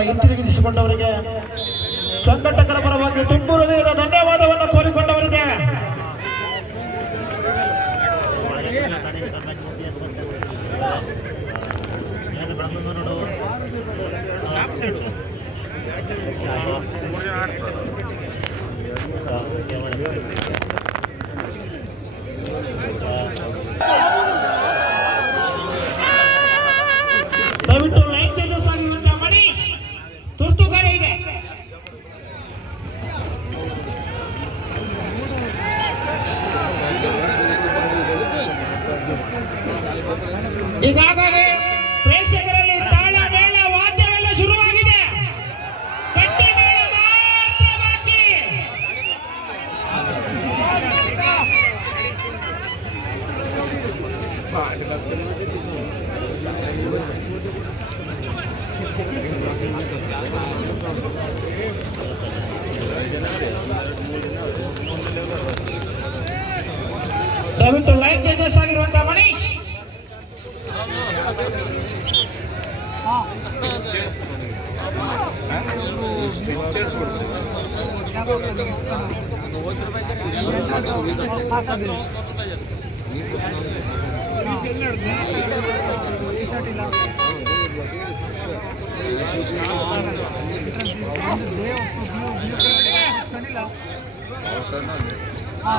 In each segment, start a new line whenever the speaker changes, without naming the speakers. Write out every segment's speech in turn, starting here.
ಚೆಂಡನ್ನ ಹಿಂತಿರುಗಿಸಿಕೊಂಡವರಿಗೆ ಸಂಘಟಕರ ಪರವಾಗಿ ತುಂಬು ಹೃದಯದ ಧನ್ಯವಾದವನ್ನು ಕೋರಿಕೊಂಡವರಿಗೆ ದಯವಿಟ್ಟು ಈಗಾಗಲೇ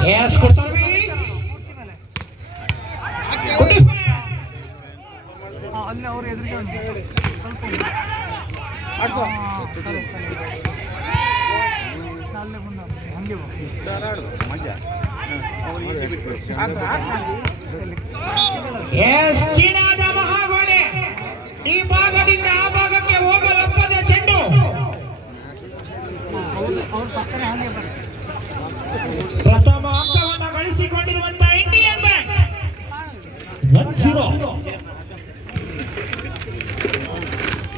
Yes, good service. Good defense. Yes, ಚೀನಾದ ಮಹಾಗೋಡೆ. ಈ ಭಾಗದಿಂದ ಆ ಭಾಗಕ್ಕೆ ಹೋಗಲಪ್ಪದ ಚೆಂಡು. ಪ್ರಥಮ ಅಂಕವನ್ನು ಗಳಿಸಿಕೊಂಡಿರುವಂತಹ ಇಂಡಿಯನ್ ಬ್ಯಾಂಕ್ ಒನ್ ಜೀರೋ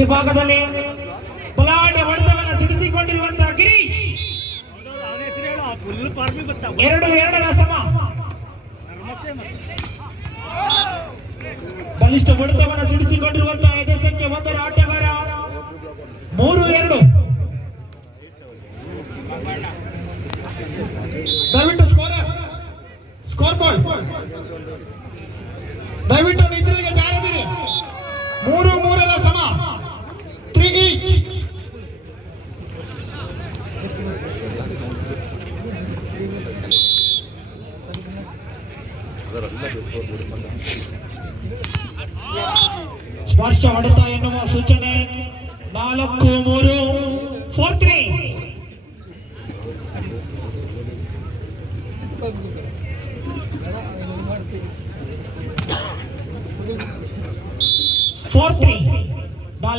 ಈ ಭಾಗದಲ್ಲಿ ಬಲಾಢ್ಯ ಹೊಡೆತವನ್ನು ಸಿಡಿಸಿಕೊಂಡಿರುವಂತಹ ಗಿರೀಶ್. ಎರಡು ಎರಡರ ಸಮ ಬಲಿಷ್ಠ ಹೊಡೆತವನ್ನು ಸಿಡಿಸಿಕೊಂಡಿರುವಂತಹ ಎದೆ ಸಂಖ್ಯೆ ಒಂದರ ಆಟಗಾರ ಮೂರು ಎರಡು. 3 each. ಸ್ಪರ್ಶ ಹೊಡೆತ ಎನ್ನುವ ಸೂಚನೆ ನಾಲ್ಕು ಮೂರು four three four three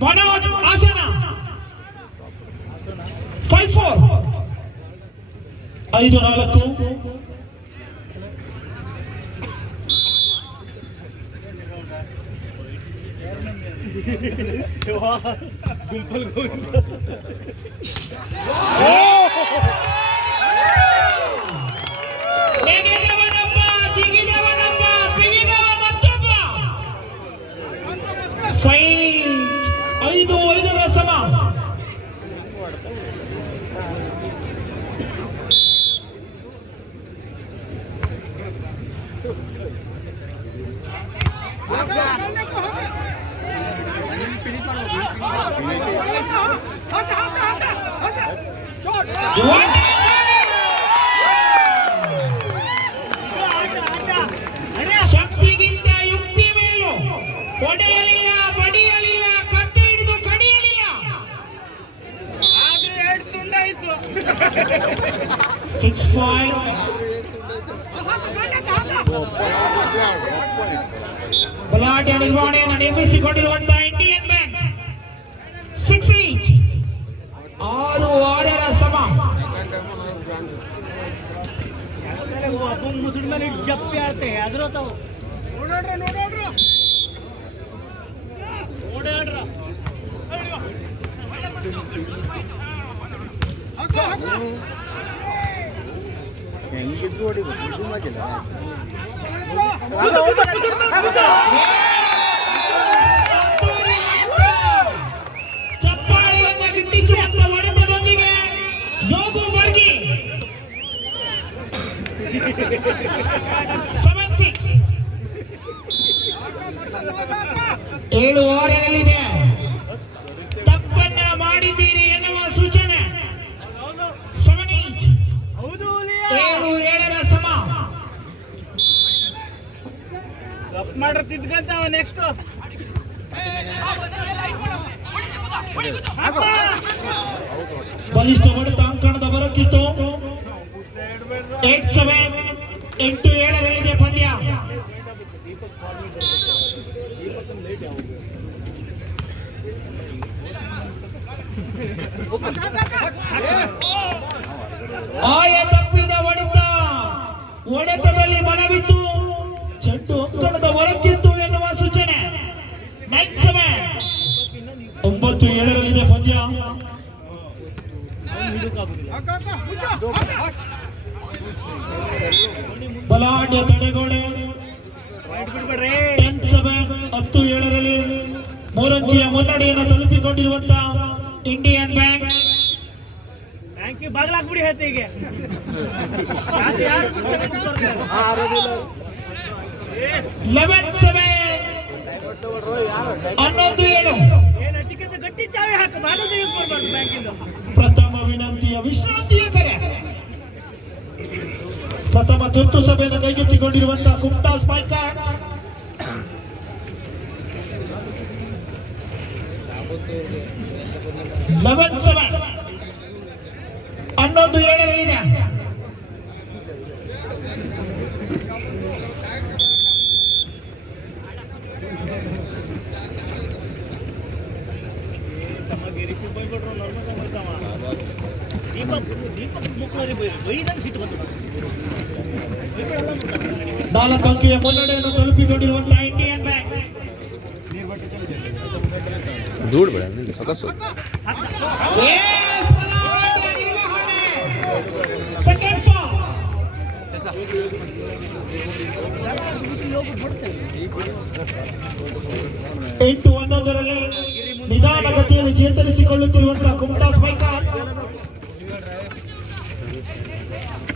Manoj Hassan five four ಐದು ನಾಲ್ಕು
ಗುಂಪಲ್
ಸಿಕ್ಸ್ ಫೈವ್ ಬಲಾಢ್ಯ ನಿರ್ವಹಣೆಯನ್ನು ನಿರ್ಮಿಸಿಕೊಂಡಿರುವಂತಹ ಇಂಡಿಯನ್ ಬ್ಯಾಂಕ್ ಸಿಕ್ಸ್ ಏಟ್ ಆರು ಆರರ ಸಮ
ಅಪ್ಪ ಮುಸುಡ್ ಮೇಲೆ ಇಟ್ಟು ಜಪ್ಪಿ ಆಡ್ತೆ ಅದ್ರ ತಾವು ಓಡಾಡ್ರ ನೋಡಾಡ್ರ ಓಡಾಡ್ರ
ಹೆಂಗಿದ್ರು ಹೊಡಿಬೇಕು ಇದು
ಚಪ್ಪಾಳೆಯನ್ನ ಗಿಟ್ಟಿಸುವಂತ ಹೊಡೆತದೊಂದಿಗೆ ಯೋಗು ಬರ್ಗಿ ಸೆವೆನ್ ಸಿಕ್ಸ್ ಏಳು
ತಪ್ಪು ಮಾಡ್ರ ತಿದ್ಕಂತಾವ ನೆಕ್ಸ್ಟ್
ಬಲಿಷ್ಠ ಹೊಡೆತ ತಾಂಕಣದ ಬರಕ್ಕಿತ್ತು ಏಟ್ ಸೆವೆನ್ ಎಂಟು ಏಳರಲ್ಲಿದೆ ಪಂದ್ಯ. ಆಯ ತಪ್ಪಿದ ಒಡೆತ ಒಡೆತದಲ್ಲಿ ಬಲವಿತ್ತು ಚೆಂಡು ಕಣದ ಹೊರಕ್ಕಿತ್ತು ಎನ್ನುವ ಸೂಚನೆ. ಒಂಬತ್ತು ಏಳರಲ್ಲಿದೆ ಪಂದ್ಯ. ಬಲಾಢ್ಯ ತಡೆಗೋಡೆ. ಟೆನ್ ಸೆವೆನ್ ಹತ್ತು ಏಳರಲ್ಲಿ ಮೂರಂಕಿಯ ಮುನ್ನಡೆಯನ್ನು ತಲುಪಿಕೊಂಡಿರುವಂತ ಇಂಡಿಯನ್ ಬ್ಯಾಂಕ್
ಬ್ಯಾಂಕಿ ಬಾಗ್ಲಾಕ್ಬಿಡಿ ಹೇಳ್ತೆ
ಲೆವೆನ್ ಸೆವೆನ್ ಹನ್ನೊಂದು ಏಳು. ಪ್ರಥಮ ವಿನಂತಿಯ ವಿಶ್ರಾಂತಿಯ ಕರೆ. ಪ್ರಥಮ ತುರ್ತು ಸಭೆಯನ್ನು ಕೈಗೆತ್ತಿಕೊಂಡಿರುವಂತಹ ಕುಮ್ಟಾ ಸ್ಪೈಕರ್ಸ್ ಲೆವೆನ್ ಸೆವೆನ್ ಹನ್ನೊಂದು ಏಳರಲ್ಲಿದೆ ನಾಲ್ಕು ಅಂಕಿಯ ಮುನ್ನಡೆಯನ್ನು ತಲುಪಿಕೊಂಡಿರುವಂತಹ ಇಂಡಿಯನ್ ಬ್ಯಾಂಕ್
ದೂಡ್ ಬೇಡ ಸೊಗಸು.
ಸೆಕೆಂಡ್ ಎಂಟು ಒಂದೊಂದರಲ್ಲಿ ನಿಧಾನಗತಿಯಲ್ಲಿ ಚೇತರಿಸಿಕೊಳ್ಳುತ್ತಿರುವಂತಹ ಕುಮ್ಟಾ ಸ್ಪೈಕರ್ಸ್
ಪಾಯಿಂಟ್ ಆಗೋಲ್ಲ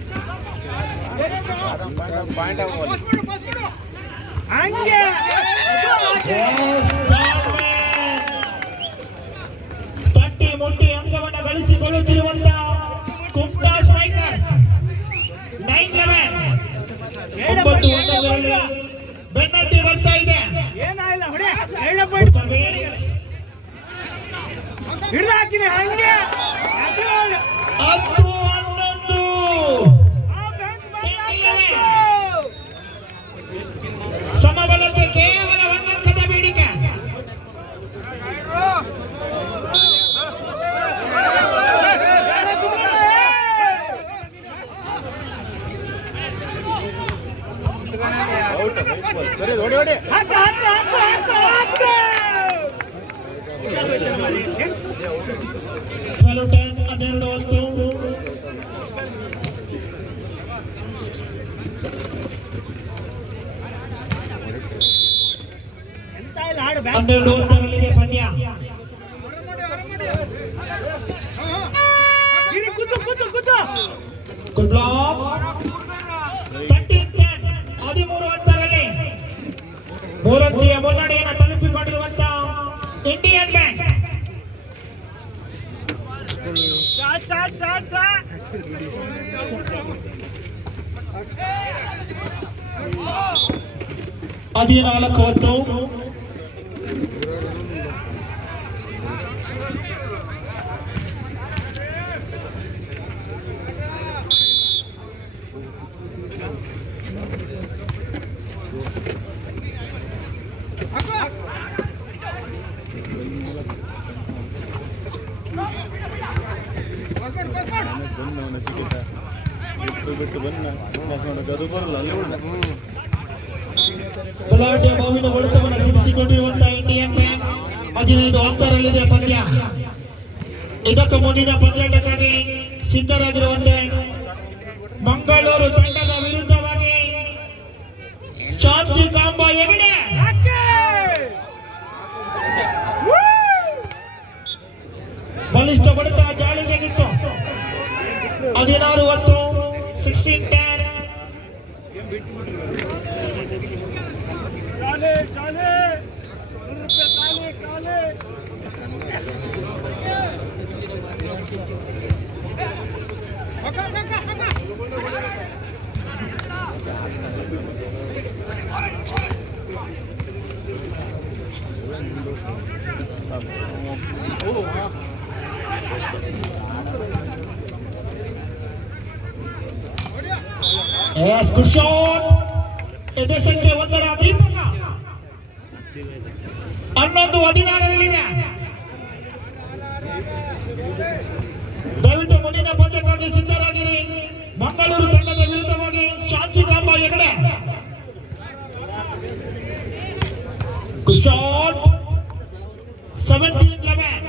ಹಂಗೆ.
ತಟ್ಟಿ ಮುಟ್ಟಿ ಅಂಕವನ್ನು ಗಳಿಸಿಕೊಳ್ಳುತ್ತಿರುವಂತ ಕುಮ್ಟಾ ಸ್ಪೈಕರ್ಸ್. ನೈನ್ ಲೆವೆನ್ ಒಂಬತ್ತು ಹನ್ನೊಂದರಲ್ಲಿ ಬೆನ್ನಟ್ಟಿ ಬರ್ತಾ ಇದೆ.
ಏನಾಗಿಲ್ಲ ಹೊಡೆ? ಹಂಗೆ.
ಹತ್ತು
ಟ್ವೆಲ್ ಟೆನ್
ಹನ್ನೆರಡು ಹತ್ತು ಹನ್ನೆರಡು ಹತ್ತು ಮೂರಂತಿಯ ಮುನ್ನಡೆಯನ್ನು ತಲುಪಿಕೊಂಡಿರುವಂತ ಇಂಡಿಯನ್ ಬ್ಯಾಂಕ್
ಚಾ ಚಾ ಚಾ ಚಾ
ಹದಿನಾಲ್ಕು ಹತ್ತು
ಬಂದು ಅವನ ಚಿಕಿತ ಬಿಟ್ಟು ಬಿಟ್ಟು ಬಂದ ಅದು ಬರಲ್ಲ, ಅಲ್ಲಿ ಉಳ್ದ.
ಬಲಾಢ್ಯ ಬಾವಿನ ಸಿಡಿಸಿಕೊಂಡಿರುವಂತಹ ಇಂಡಿಯನ್ ಬ್ಯಾಂಕ್ ಹದಿನೈದು ಪಂದ್ಯ. ಇದಕ್ಕೂ ಮುಂದಿನ ಪಂದ್ಯಾಟಕ್ಕಾಗಿ ಮಂಗಳೂರು ತಂಡದ ವಿರುದ್ಧವಾಗಿ ಶಾಂತಿ ಕಾಂಬ ಹೆಗಡೆ ಹದಿನಾರು ಹೊತ್ತು ಸಿಕ್ಸ್ಟೀನ್ ಟೆನ್ ಹನ್ನೊಂದು ಹದಿನಾರರಲ್ಲಿದೆ. ದಯವಿಟ್ಟು ಮುಂದಿನ ಪಂದ್ಯಕ್ಕಾಗಿ ಸಿದ್ಧರಾಗಿರಿ. ಮಂಗಳೂರು ತಂಡದ ವಿರುದ್ಧವಾಗಿ Shanti Kamba Hegde. Short seventeen eleven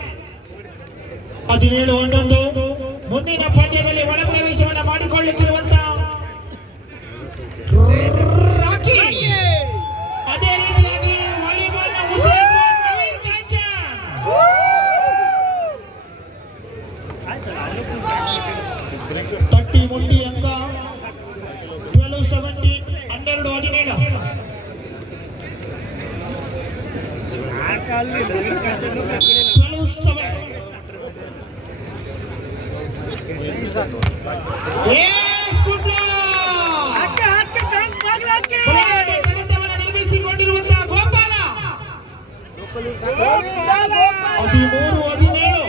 ಹದಿನೇಳು ಒಂದೊಂದು. ಮುಂದಿನ ಪಂದ್ಯದಲ್ಲಿ ಒಳಪ್ರವೇಶವನ್ನು ಮಾಡಿಕೊಳ್ಳುತ್ತಿರುವಂತ ರಾಕಿ. ಅದೇ ತಟ್ಟಿ ಮುಟ್ಟಿ ಅಂಕ ಟ್ವೆಲ್ವ್ ಸೆವೆಂಟೀನ್ ಹನ್ನೆರಡು ಹದಿನೇಳು
ನಾಲ್ಕಲ್ಲಿ Naveen ಕಾಂತನು
twelve seven yes good
ಹಾಕಿ ಹಾಕಿ ಬ್ಯಾಂಕ್ ಬಾಗಿಲು ಹಾಕಿ
ಬಲಾಢ್ಯ ಕಡತವನ್ನು ನಿರ್ಮಿಸಿಕೊಂಡಿರುವಂತಹ ಗೋಪಾಲ ಹದಿಮೂರು ಹದಿನೇಳು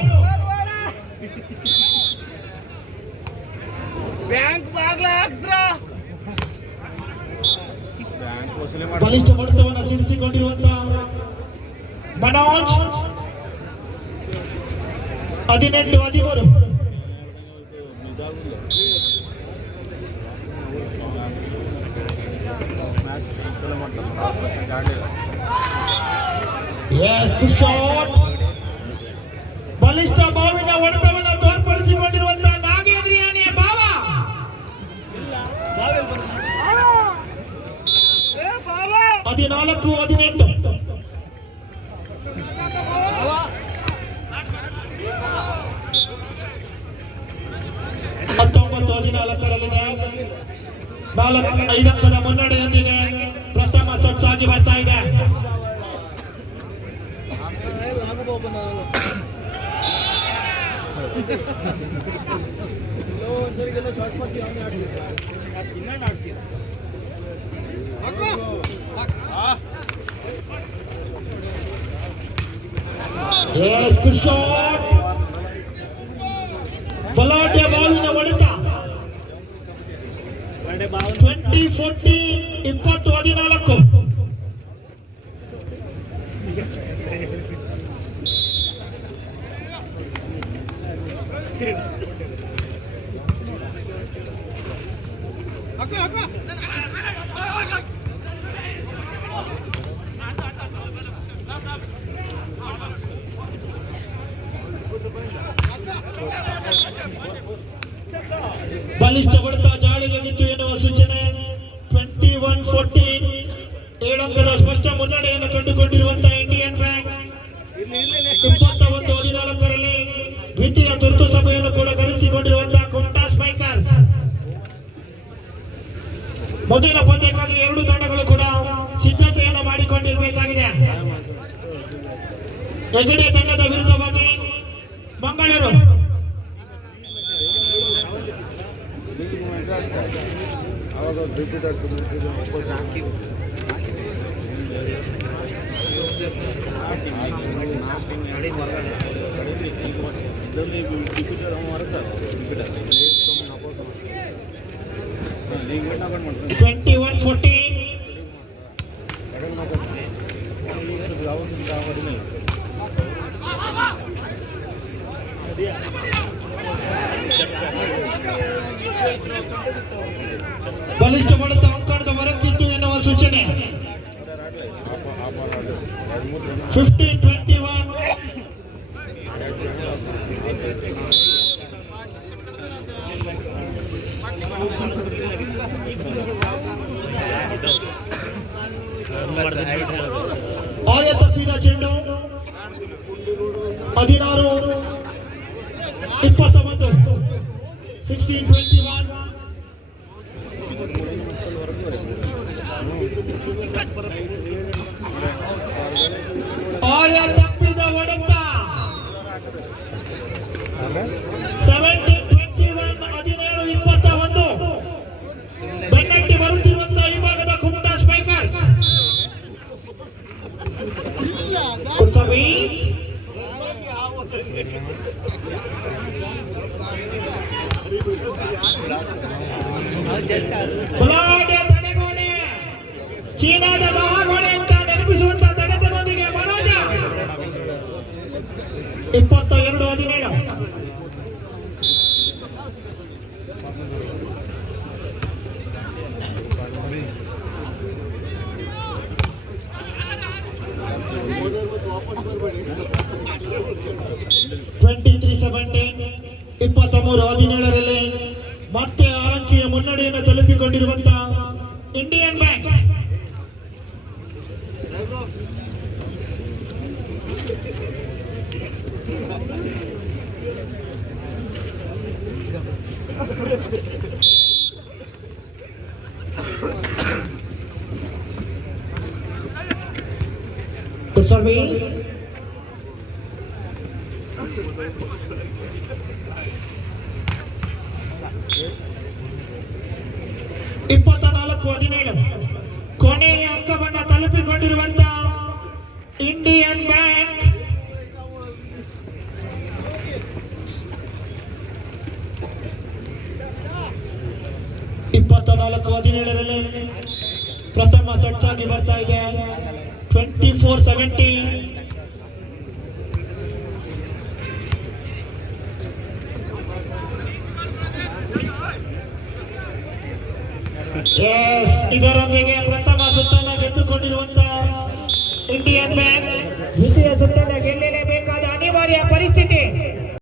ಬ್ಯಾಂಕ್ ಬಾಗ್ಲ ಹಾಕ್ಸ್ರ.
ಬಲಿಷ್ಠ ಬಡಿತವನ್ನು ಸಿಡಿಸಿಕೊಂಡಿರುವಂತಹ ಮನೋಜ್. ಹದಿನೆಂಟು ಹದಿಮೂರು. ಬಲಿಷ್ಠ ಬಾವಿನ ಹೊಡೆತವನ್ನು ತೋರ್ಪಡಿಸಿಕೊಂಡಿರುವಂತಹ ಹದಿನಾಲ್ಕು ಹದಿನೆಂಟು. ಹತ್ತೊಂಬತ್ತು ಹದಿನಾಲ್ಕರಲ್ಲಿದೆ. ನಾಲ್ಕು ಐದಕ್ಕದ ಮುನ್ನಡೆಯೊಂದಿಗೆ ಪ್ರಥಮ ಸೆಟ್ ಸಾಗಿ ಬರ್ತಾ ಇದೆ.
ಇನ್ನೊಂದು
Yes, good shot. Balade Bavina Vadita. 20 14 ಮುನ್ನಡೆಯನ್ನು ಇಂಡಿಯನ್ ಬ್ಯಾಂಕ್ ಇಪ್ಪತ್ತ ಒಂದು ಹದಿನಾಲ್ಕರಲ್ಲಿ ದ್ವಿತೀಯ ತುರ್ತು ಸಭೆಯನ್ನು ಕೂಡ ಕರೆಸಿಕೊಂಡಿರುವಂತಹ ಕುಮಟಾ ಸ್ಪೈಕರ್ ಮೊದಲ ಪಂದ್ಯಕ್ಕಾಗಿ ಎರಡು ತಂಡಗಳು ಕೂಡ ಸಿದ್ಧತೆಯನ್ನು ಮಾಡಿಕೊಂಡಿರಬೇಕಾಗಿದೆ. ಹೆಗಡೆ ತಂಡದ ಮಾಡ್ಕೊಂಡು ಆಯ ತಪ್ಪಿದ ಚೆಂಡು ಹದಿನಾರು ಇಪ್ಪತ್ತೊಂಬತ್ತು ಸಿಕ್ಸ್ಟೀನ್ ಟ್ವೆಂಟಿ ಒನ್ ಬಲಾಢ್ಯ ತಡೆಗೋಡೆ ಚೀನಾದ ಮಹಾಗೋಡೆ ಮುನ್ನಡೆಯನ್ನು ತಲುಪಿಕೊಂಡಿರುವಂತಹ ಇಂಡಿಯನ್ ಬ್ಯಾಂಕ್ ಸರ್ವಿಸ್ ಇಪ್ಪತ್ತ Indian Bank ಇಪ್ಪತ್ತ ನಾಲ್ಕು ಹದಿನೇಳರಲ್ಲಿ ಪ್ರಥಮ ಸೆಟ್ಸ್ ಆಗಿ ಬರ್ತಾ ಇದೆ. ಟ್ವೆಂಟಿ ಫೋರ್ ಸೆವೆಂಟಿ ಇದರೊಂದಿಗೆ ಪ್ರಥಮ ಸುತ್ತನ್ನ ಗೆದ್ದುಕೊಂಡಿರುವಂತ ಇಂಡಿಯನ್ ಬ್ಯಾಂಕ್ ವಿತ್ತೀಯ ಸುತ್ತನ್ನು ಗೆಲ್ಲಲೇಬೇಕಾದ ಅನಿವಾರ್ಯ ಪರಿಸ್ಥಿತಿ